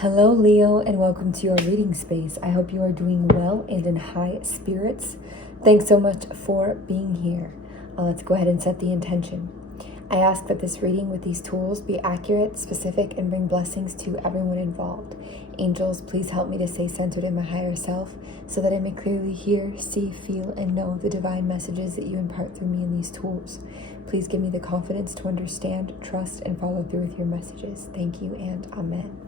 Hello, Leo, and welcome to your reading space. I hope you are doing well and in high spirits. Thanks so much for being here. Let's go ahead and set the intention. I ask that this reading with these tools be accurate, specific, and bring blessings to everyone involved. Angels, please help me to stay centered in my higher self so that I may clearly hear, see, feel, and know the divine messages that you impart through me in these tools. Please give me the confidence to understand, trust, and follow through with your messages. Thank you and amen.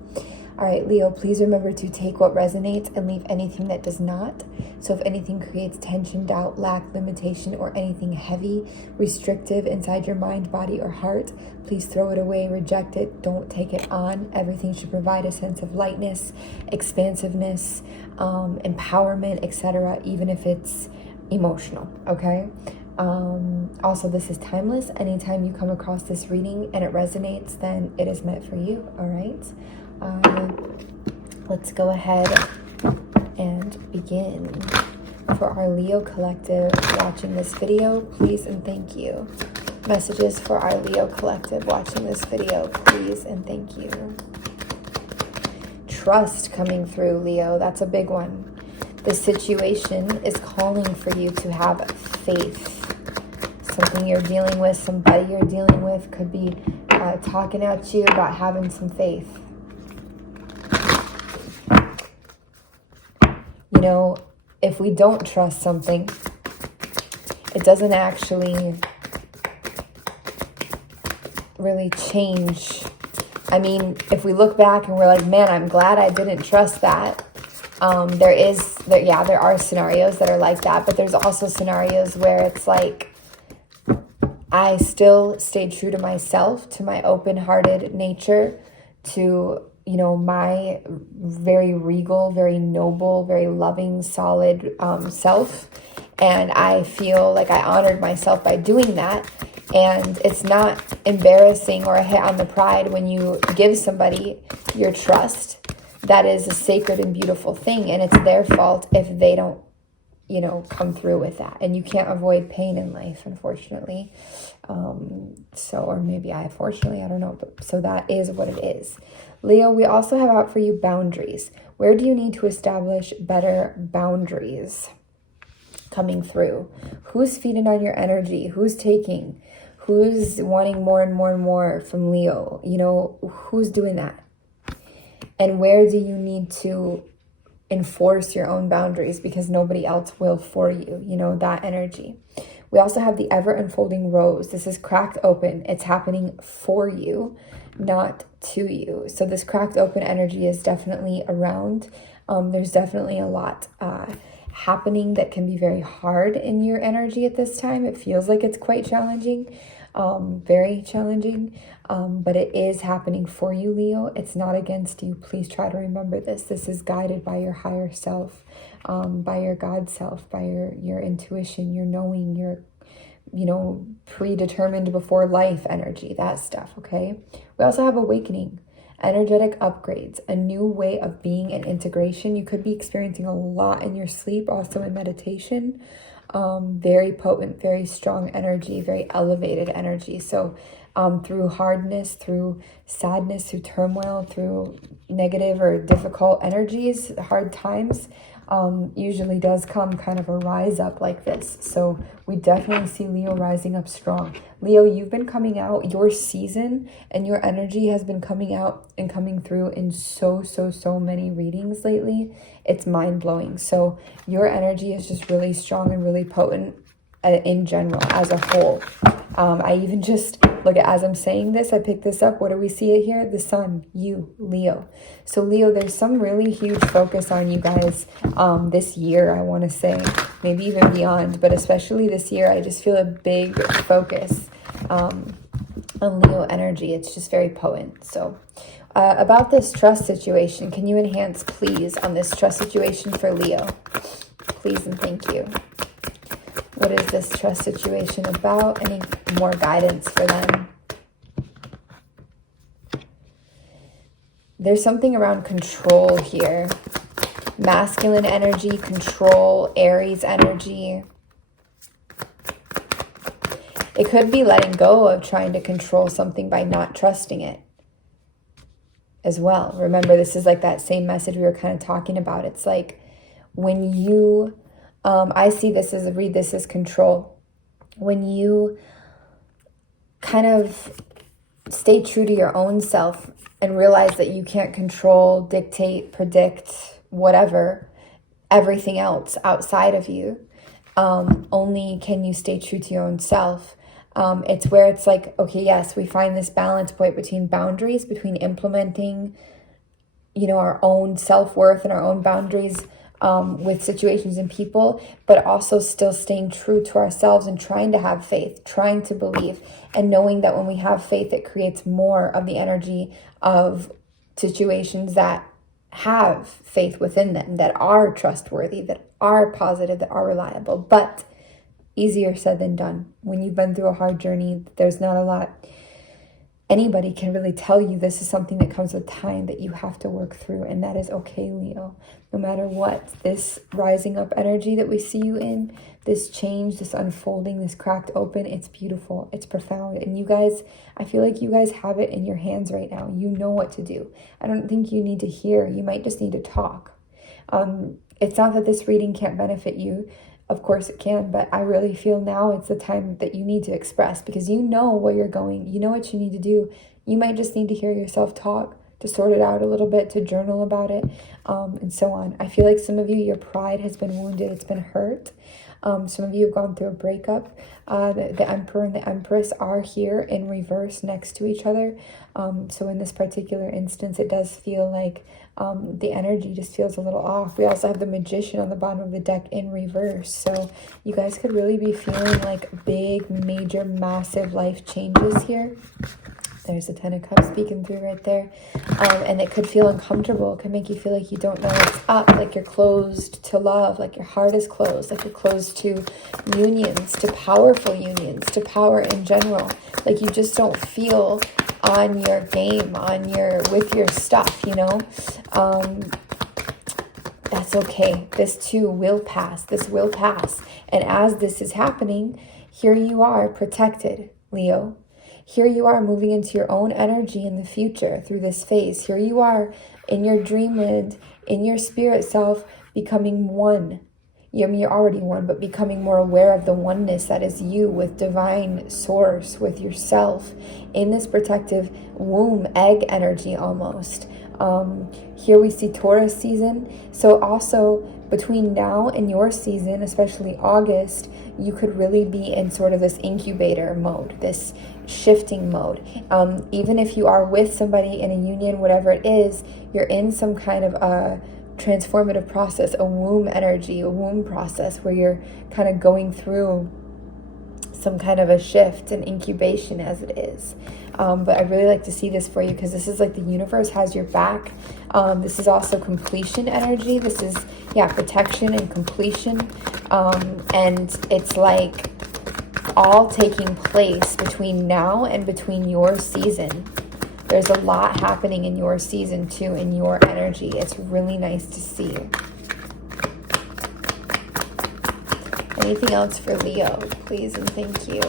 All right, Leo, please remember to take what resonates and leave anything that does not. So if anything creates tension, doubt, lack, limitation, or anything heavy, restrictive inside your mind, body, or heart, please throw it away, reject it, don't take it on. Everything should provide a sense of lightness, expansiveness, empowerment, etc., even if it's emotional, okay? Also, this is timeless. Anytime you come across this reading and it resonates, then it is meant for you, all right? Let's go ahead and begin. For our Leo collective watching this video, please and thank you. Messages for our Leo collective watching this video, please and thank you. Trust coming through, Leo. That's a big one. This situation is calling for you to have faith. Something you're dealing with, somebody you're dealing with could be talking at you about having some faith. You know, if we don't trust something, it doesn't actually really change. I mean, if we look back and we're like, man, I'm glad I didn't trust that. There are scenarios that are like that, but there's also scenarios where it's like, I still stayed true to myself, to my open-hearted nature, to, you know, my very regal, very noble, very loving, solid self. And I feel like I honored myself by doing that. And it's not embarrassing or a hit on the pride when you give somebody your trust. That is a sacred and beautiful thing. And it's their fault if they don't, you know, come through with that. And you can't avoid pain in life, unfortunately. Or maybe I don't know. But so that is what it is. Leo, we also have out for you boundaries. Where do you need to establish better boundaries coming through? Who's feeding on your energy? Who's taking? Who's wanting more and more and more from Leo? You know, who's doing that? And where do you need to enforce your own boundaries because nobody else will for you? You know, that energy. We also have the ever unfolding rose. This is cracked open. It's happening for you, not to you. So this cracked open energy is definitely around. There's definitely a lot happening that can be very hard in your energy at this time. It feels like it's quite challenging, very challenging, but it is happening for you, Leo. It's not against you. Please try to remember this. This is guided by your higher self, by your God self, by your intuition, your knowing, your, you know, predetermined before life energy, that stuff, okay? We also have awakening, energetic upgrades, a new way of being and integration. You could be experiencing a lot in your sleep, also in meditation. Very potent, very strong energy, very elevated energy. So through hardness, through sadness, through turmoil, through negative or difficult energies, hard times, usually does come kind of a rise up like this. So we definitely see Leo rising up strong. Leo, you've been coming out, your season and your energy has been coming out and coming through in so many readings lately. It's mind-blowing. So your energy is just really strong and really potent in general as a whole. I even just look at, as I'm saying this, I picked this up. What do we see it here? The sun, you, Leo. So Leo, there's some really huge focus on you guys this year, I want to say, maybe even beyond, but especially this year, I just feel a big focus on Leo energy. It's just very potent. So about this trust situation, can you enhance, please, on this trust situation for Leo? Please and thank you. What is this trust situation about? Any more guidance for them? There's something around control here. Masculine energy, control, Aries energy. It could be letting go of trying to control something by not trusting it. as well. Remember, this is like that same message we were kind of talking about. It's like when you, I see this as, read this as control. When you kind of stay true to your own self and realize that you can't control, dictate, predict, whatever, everything else outside of you, only can you stay true to your own self. It's where it's like, okay, yes, we find this balance point between boundaries, between implementing, you know, our own self-worth and our own boundaries with situations and people, but also still staying true to ourselves and trying to have faith, trying to believe, and knowing that when we have faith, it creates more of the energy of situations that have faith within them, that are trustworthy, that are positive, that are reliable. But easier said than done. When you've been through a hard journey, there's not a lot anybody can really tell you. This is something that comes with time that you have to work through, and that is okay, Leo. No matter what, this rising up energy that we see you in, this change, this unfolding, this cracked open, it's beautiful, it's profound. And you guys, I feel like you guys have it in your hands right now. You know what to do. I don't think you need to hear. You might just need to talk. It's not that this reading can't benefit you. Of course it can, but I really feel now it's the time that you need to express, because you know where you're going. You know what you need to do. You might just need to hear yourself talk, to sort it out a little bit, to journal about it, and so on. I feel like some of you, your pride has been wounded. It's been hurt. Some of you have gone through a breakup. The Emperor and the Empress are here in reverse next to each other. So in this particular instance, it does feel like the energy just feels a little off. We also have the Magician on the bottom of the deck in reverse. So you guys could really be feeling like big, major, massive life changes here. There's the Ten of Cups speaking through right there. And it could feel uncomfortable. It could make you feel like you don't know what's up, like you're closed to love, like your heart is closed, like you're closed to unions, to powerful unions, to power in general. Like you just don't feel on your game, with your stuff, you know? That's okay. This too will pass. This will pass. And as this is happening, here you are protected, Leo. Here you are moving into your own energy in the future through this phase. Here you are in your dreamland, in your spirit self, becoming one. You're already one, but becoming more aware of the oneness that is you with divine source, with yourself, in this protective womb, egg energy almost. Here we see Taurus season. So also between now and your season, especially August, you could really be in sort of this incubator mode, this shifting mode. Even if you are with somebody in a union, whatever it is, you're in some kind of a transformative process, a womb energy, a womb process where you're kind of going through some kind of a shift and incubation as it is. But I really like to see this for you, because this is like the universe has your back. This is also completion energy. This is, protection and completion. And it's like all taking place between now and between your season. There's a lot happening in your season too, in your energy. It's really nice to see. Anything else for Leo, please and thank you.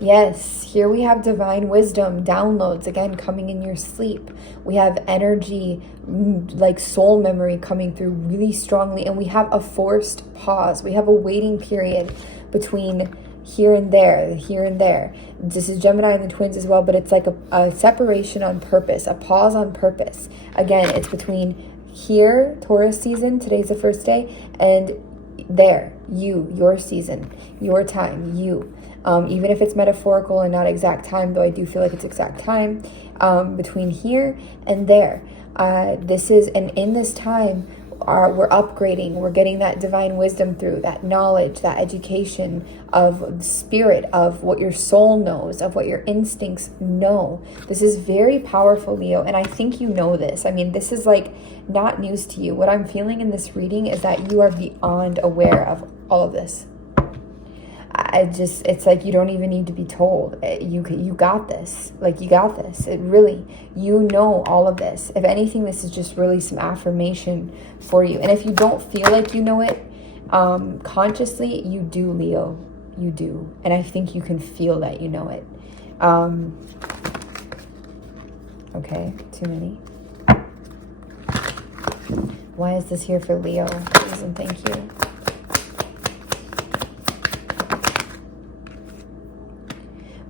Yes, here we have divine wisdom, downloads, again, coming in your sleep. We have energy, like soul memory coming through really strongly. And we have a forced pause. We have a waiting period between here and there, here and there. This is Gemini and the twins as well, but it's like a separation on purpose, a pause on purpose. Again, it's between here, Taurus season, today's the first day, and there, your season, your time, you. Even if it's metaphorical and not exact time, though I do feel like it's exact time, between here and there. This is, and in this time, we're upgrading, we're getting that divine wisdom through, that knowledge, that education of spirit, of what your soul knows, of what your instincts know. This is very powerful, Leo, and I think you know this. I mean, this is like not news to you. What I'm feeling in this reading is that you are beyond aware of all of this. It's like you don't even need to be told. You got this. Like, you got this. It really, you know all of this. If anything, this is just really some affirmation for you. And if you don't feel like you know it consciously, you do, Leo. You do. And I think you can feel that you know it. Okay, too many. Why is this here for Leo? Please and thank you.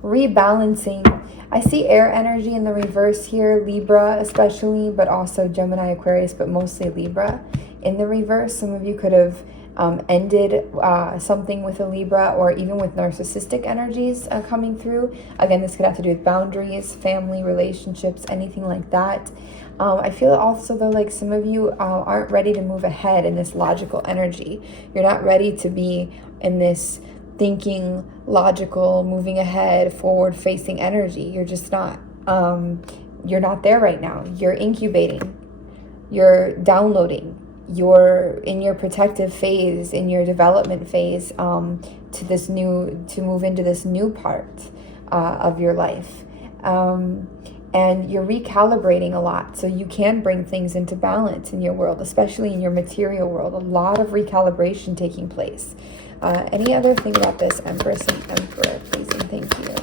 Rebalancing. I see air energy in the reverse here, Libra especially, but also Gemini, Aquarius, but mostly Libra in the reverse. Some of you could have ended something with a Libra, or even with narcissistic energies coming through. Again, this could have to do with boundaries, family, relationships, anything like that. I feel also though like some of you aren't ready to move ahead in this logical energy. You're not ready to be in this thinking, logical, moving ahead, forward facing energy. You're just not. You're not there right now. You're incubating. You're downloading. You're in your protective phase, in your development phase, to move into this new part of your life. And you're recalibrating a lot, so you can bring things into balance in your world, especially in your material world. A lot of recalibration taking place. Any other thing about this Empress and Emperor, please and thank you.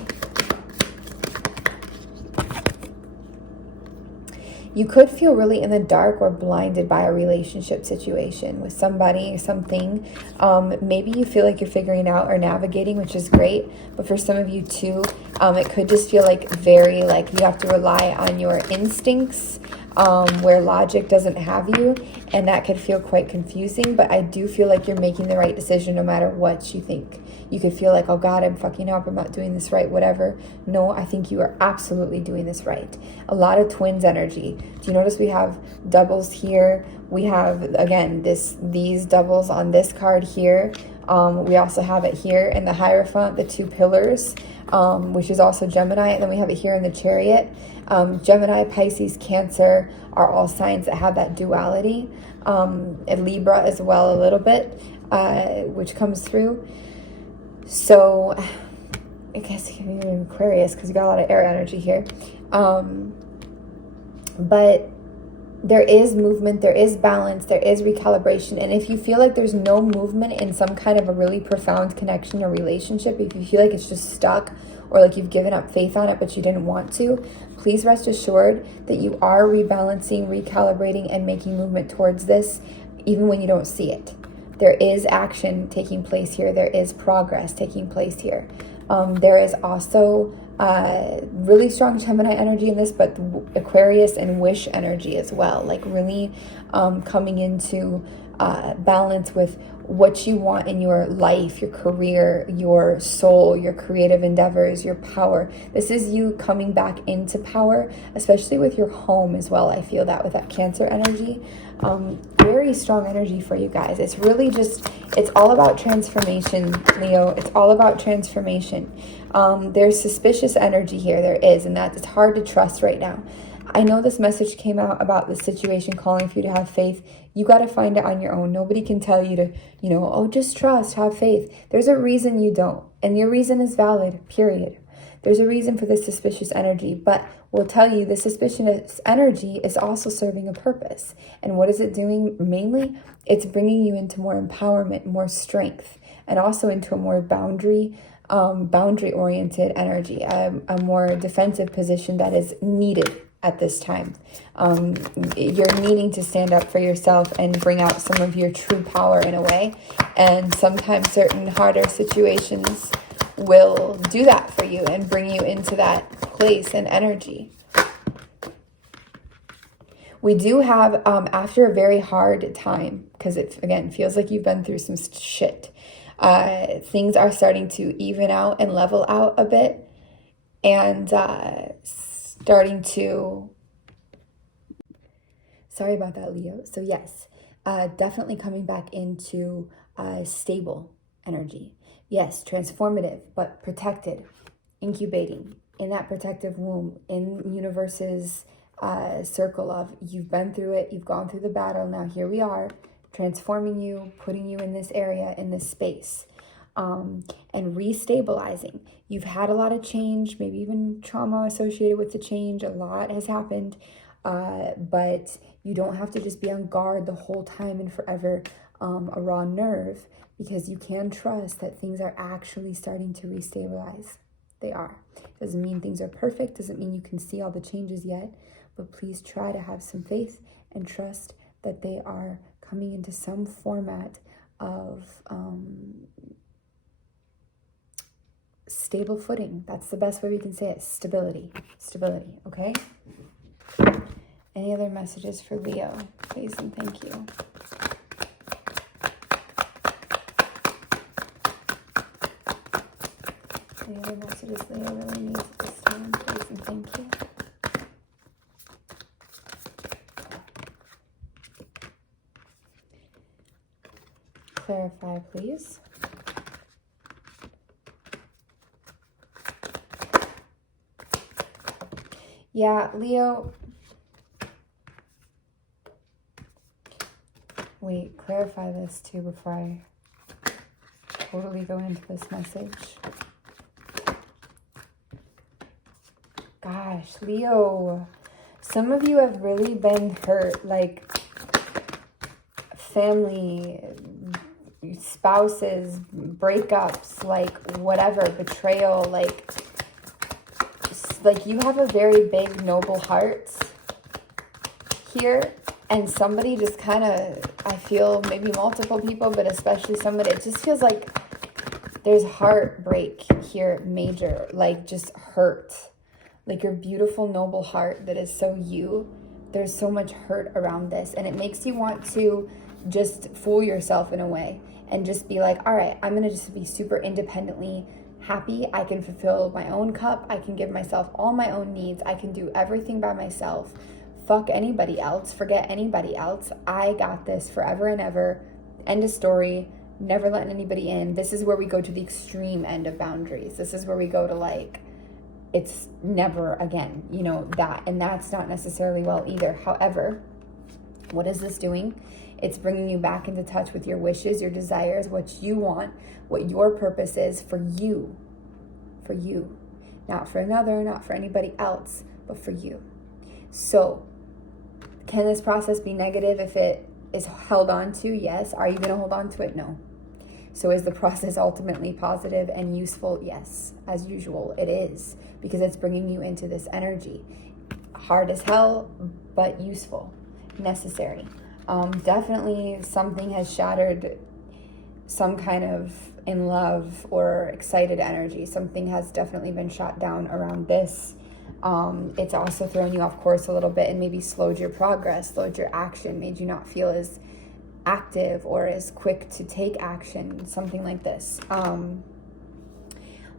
You could feel really in the dark or blinded by a relationship situation with somebody or something. Maybe you feel like you're figuring out or navigating, which is great. But for some of you too, it could just feel like very like you have to rely on your instincts, where logic doesn't have you. And that could feel quite confusing. But I do feel like you're making the right decision no matter what you think. You could feel like, oh God, I'm fucking up. I'm not doing this right, whatever. No, I think you are absolutely doing this right. A lot of twins energy. Do you notice we have doubles here? We have, again, these doubles on this card here. We also have it here in the Hierophant, the two pillars, which is also Gemini. And then we have it here in the Chariot. Gemini, Pisces, Cancer are all signs that have that duality. And Libra as well a little bit, which comes through. So I guess you can be an Aquarius because you got a lot of air energy here. But there is movement, there is balance, there is recalibration. And if you feel like there's no movement in some kind of a really profound connection or relationship, if you feel like it's just stuck or like you've given up faith on it but you didn't want to, please rest assured that you are rebalancing, recalibrating, and making movement towards this even when you don't see it. There is action taking place here. There is progress taking place here. There is also really strong Gemini energy in this, but Aquarius and Wish energy as well. Like really coming into balance with what you want in your life, your career, your soul, your creative endeavors, your power. This is you coming back into power, especially with your home as well. I feel that with that Cancer energy. Very strong energy for you guys. It's really just, it's all about transformation, Leo. It's all about transformation. There's suspicious energy here. There is, and that it's hard to trust right now. I know this message came out about the situation calling for you to have faith. You got to find it on your own. Nobody can tell you to, oh, just trust, have faith. There's a reason you don't. And your reason is valid, period. There's a reason for this suspicious energy. But we'll tell you the suspicious energy is also serving a purpose. And what is it doing mainly? It's bringing you into more empowerment, more strength, and also into a more boundary-oriented energy, a more defensive position that is needed at this time. You're needing to stand up for yourself and bring out some of your true power in a way. And sometimes certain harder situations will do that for you and bring you into that place and energy. We do have, after a very hard time, because it, again, feels like you've been through some shit, things are starting to even out and level out a bit. And starting to, sorry about that, Leo. So yes, definitely coming back into stable energy. Yes, transformative, but protected, incubating in that protective womb, in universe's circle of you've been through it, you've gone through the battle, now here we are, transforming you, putting you in this area, in this space. And restabilizing. You've had a lot of change, maybe even trauma associated with the change. A lot has happened, but you don't have to just be on guard the whole time and forever, a raw nerve, because you can trust that things are actually starting to restabilize. They are. Doesn't mean things are perfect. Doesn't mean you can see all the changes yet. But please try to have some faith and trust that they are coming into some format of stable footing. That's the best way we can say it. Stability. Stability, okay? Any other messages for Leo? Please and thank you. Any other messages Leo really needs at this time? Please and thank you. Clarify, please. Yeah, Leo. Wait, clarify this too before I totally go into this message. Gosh, Leo, some of you have really been hurt, like family, spouses, breakups, like whatever, betrayal, like you have a very big, noble heart here, and somebody just kind of, I feel maybe multiple people, but especially somebody, it just feels like there's heartbreak here, major, like just hurt. Like your beautiful, noble heart that is so you, there's so much hurt around this. And it makes you want to just fool yourself in a way and just be like, all right, I'm going to just be super independently happy. I can fulfill my own cup. I can give myself all my own needs. I can do everything by myself. Fuck anybody else. Forget anybody else. I got this forever and ever. End of story. Never letting anybody in. This is where we go to the extreme end of boundaries. This is where we go to like, it's never again, you know, that, and that's not necessarily well either. However, what is this doing? It's bringing you back into touch with your wishes, your desires, what you want, what your purpose is for you, not for another, not for anybody else, but for you. So can this process be negative if it is held on to? Yes. Are you going to hold on to it? No. So is the process ultimately positive and useful? Yes, as usual, it is, because it's bringing you into this energy. Hard as hell, but useful, necessary. Definitely something has shattered some kind of in love or excited energy. Something has definitely been shot down around this. It's also thrown you off course a little bit and maybe slowed your progress, slowed your action, made you not feel as active or as quick to take action, something like this.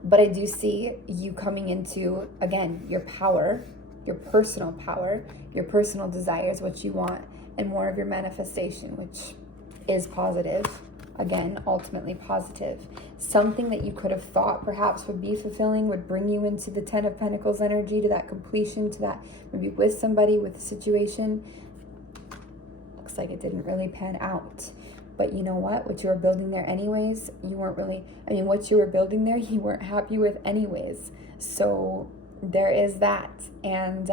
But I do see you coming into, again, your power, your personal power, your personal desires, what you want, and more of your manifestation, which is positive. Again, ultimately positive. Something that you could have thought perhaps would be fulfilling would bring you into the 10 of Pentacles energy, to that completion, to that maybe with somebody, with a situation. Looks like it didn't really pan out. But you know what you were building there anyways, you weren't really, what you were building there, you weren't happy with anyways. So there is that. And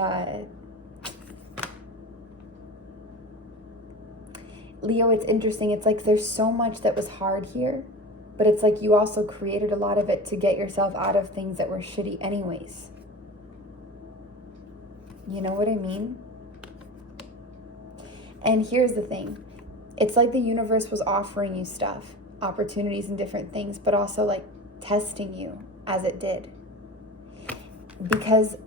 Leo, it's interesting. It's like there's so much that was hard here, but it's like you also created a lot of it to get yourself out of things that were shitty anyways. You know what I mean? And here's the thing. It's like the universe was offering you stuff, opportunities and different things, but also like testing you as it did. Because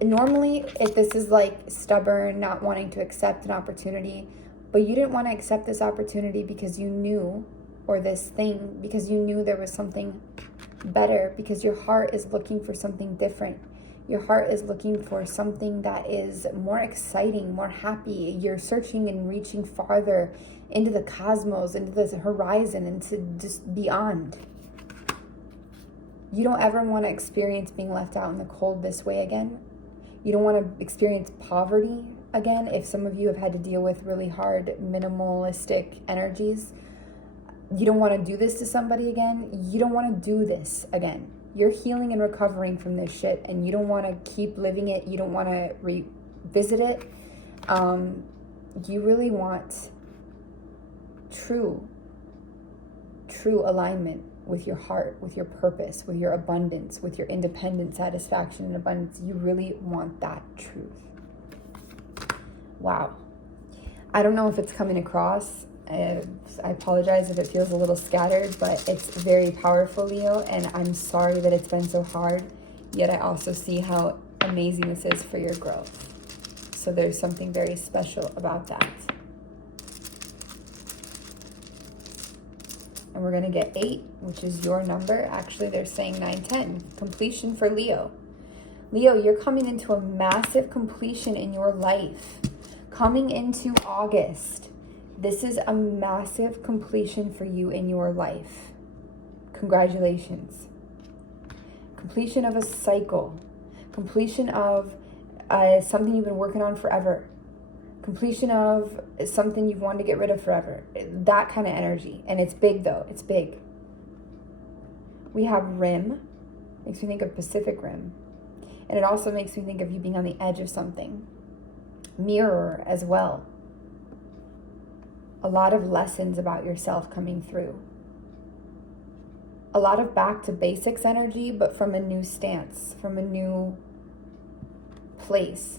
normally if this is like stubborn, not wanting to accept an opportunity, but you didn't want to accept this opportunity because you knew, or this thing, because you knew there was something better, because your heart is looking for something different. Your heart is looking for something that is more exciting, more happy. You're searching and reaching farther into the cosmos, into the horizon, into just beyond. You don't ever want to experience being left out in the cold this way again. You don't want to experience poverty again. If some of you have had to deal with really hard, minimalistic energies, you don't want to do this to somebody again. You don't want to do this again. You're healing and recovering from this shit, and you don't want to keep living it. You don't want to revisit it. You really want true alignment, with your heart, with your purpose, with your abundance, with your independent satisfaction and abundance. You really want that truth. Wow. I don't know if it's coming across. I apologize if it feels a little scattered, but it's very powerful, Leo, and I'm sorry that it's been so hard, yet I also see how amazing this is for your growth. So there's something very special about that. And we're going to get 8, which is your number. Actually, they're saying 9, 10. Completion for Leo. Leo, you're coming into a massive completion in your life. Coming into August, this is a massive completion for you in your life. Congratulations. Completion of a cycle. Completion of something you've been working on forever. Completion of something you've wanted to get rid of forever. That kind of energy. And it's big though. It's big. We have Rim. Makes me think of Pacific Rim. And it also makes me think of you being on the edge of something. Mirror as well. A lot of lessons about yourself coming through. A lot of back to basics energy, but from a new stance, from a new place.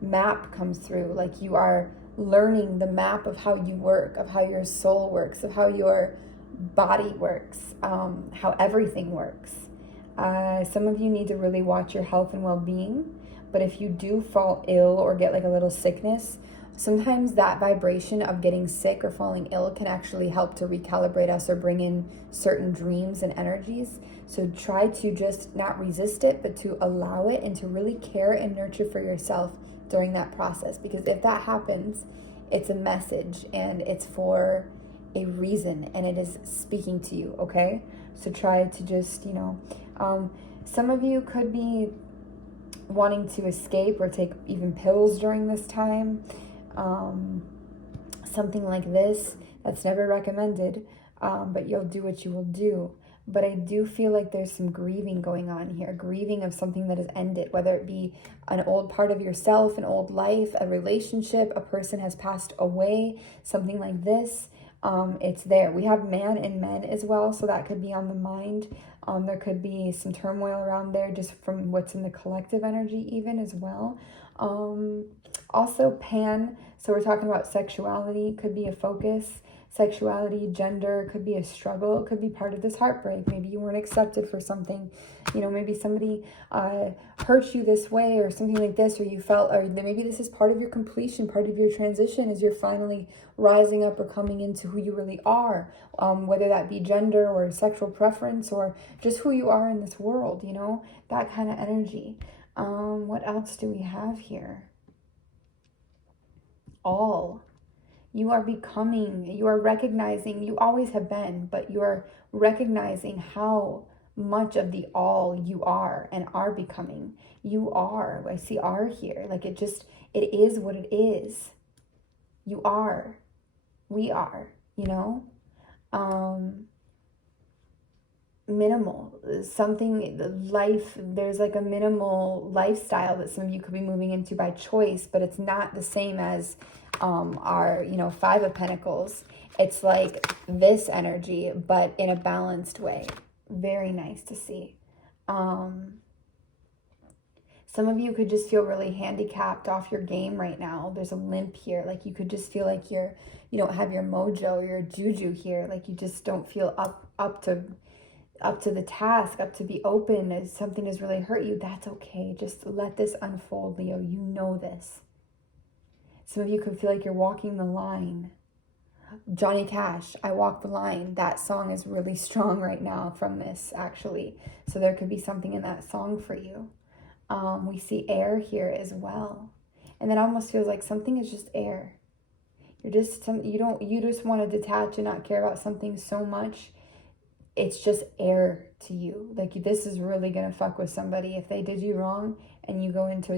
Map comes through, like you are learning the map of how you work, of how your soul works, of how your body works, how everything works. Some of you need to really watch your health and well-being, but if you do fall ill or get like a little sickness, sometimes that vibration of getting sick or falling ill can actually help to recalibrate us or bring in certain dreams and energies. So try to just not resist it, but to allow it and to really care and nurture for yourself during that process. Because if that happens, it's a message and it's for a reason and it is speaking to you, okay? So try to just, some of you could be wanting to escape or take even pills during this time. Something like this, that's never recommended, but you'll do what you will do. But I do feel like there's some grieving going on here, grieving of something that has ended, whether it be an old part of yourself, an old life, a relationship, a person has passed away, something like this. It's there. We have man and men as well, so that could be on the mind. There could be some turmoil around there just from what's in the collective energy even as well. Also pan, so we're talking about sexuality, could be a focus. Sexuality, gender, could be a struggle, could be part of this heartbreak. Maybe you weren't accepted for something, maybe somebody hurt you this way or something like this, or you felt, or maybe this is part of your completion, part of your transition as you're finally rising up or coming into who you really are, whether that be gender or sexual preference or just who you are in this world, that kind of energy. What else do we have here? All. You are becoming, you are recognizing, you always have been, but you are recognizing how much of the all you are and are becoming. You are, I see are here, like it is what it is. You are, we are, minimal, something, life, there's like a minimal lifestyle that some of you could be moving into by choice, but it's not the same as our, 5 of Pentacles. It's like this energy, but in a balanced way. Very nice to see. Some of you could just feel really handicapped off your game right now. There's a limp here. Like you could just feel like you don't have your mojo or your juju here. Like you just don't feel up to the task, up to be open. As something has really hurt you, that's okay. Just let this unfold, Leo. You know this. Some of you could feel like you're walking the line. Johnny Cash, I Walk the Line. That song is really strong right now from this, actually. So there could be something in that song for you. We see air here as well. And that almost feels like something is just air. You just want to detach and not care about something so much. It's just air to you. Like this is really going to fuck with somebody. If they did you wrong and you go into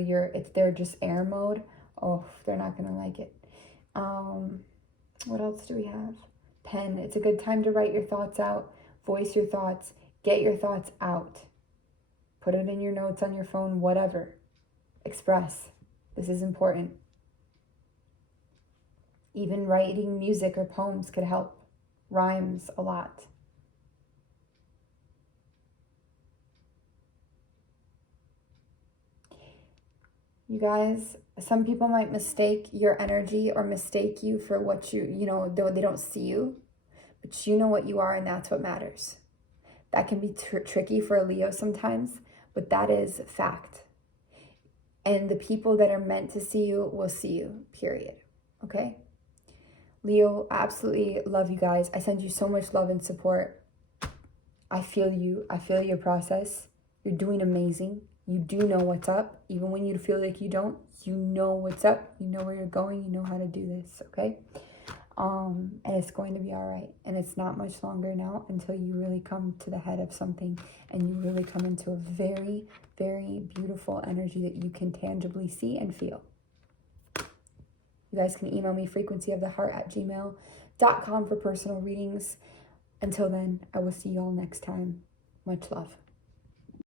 they're just air mode. Oh, they're not going to like it. What else do we have? Pen. It's a good time to write your thoughts out, voice your thoughts, get your thoughts out. Put it in your notes on your phone, whatever. Express. This is important. Even writing music or poems could help. Rhymes a lot. You guys, some people might mistake your energy or mistake you for what you know, though they don't see you, but you know what you are, and that's what matters. That can be tricky for a Leo sometimes, but that is fact. And the people that are meant to see you will see you, period. Okay? Leo, I absolutely love you guys. I send you so much love and support. I feel you. I feel your process. You're doing amazing. You do know what's up. Even when you feel like you don't, you know what's up. You know where you're going. You know how to do this, okay? And it's going to be all right. And it's not much longer now until you really come to the head of something and you really come into a very, very beautiful energy that you can tangibly see and feel. You guys can email me frequencyoftheheart@gmail.com for personal readings. Until then, I will see you all next time. Much love.